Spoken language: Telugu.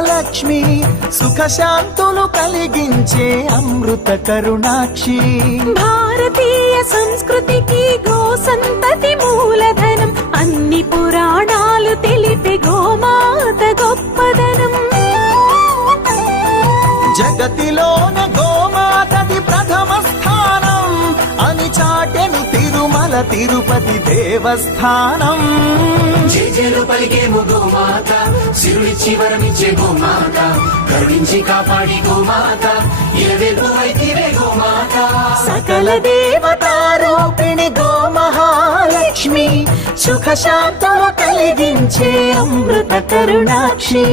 మహాలక్ష్మి, సుఖశాంతులు కలిగించే అమృత కరుణాక్షి. భారతీయ సంస్కృతికి గో సంతతి మూలధనం, అన్ని పురాణాలు తెలిపే గోమాత గొప్పదనం. జగతిలోన గోమాతది ప్రథమ స్థానం అని చాటెను తిరుమల తిరుపతి దేవస్థానం. జేజేలు పలికేము గోమాత, సిరుడిచ్చి వరమిచ్చే గోమాత, కరుణించి కాపాడి గోమాత, ఇలవేల్పు వైతివే గోమాత. సకల దేవతారూపిణి గో మహాలక్ష్మి, సుఖశాంతులు కలిగించే అమృత కరుణాక్షి.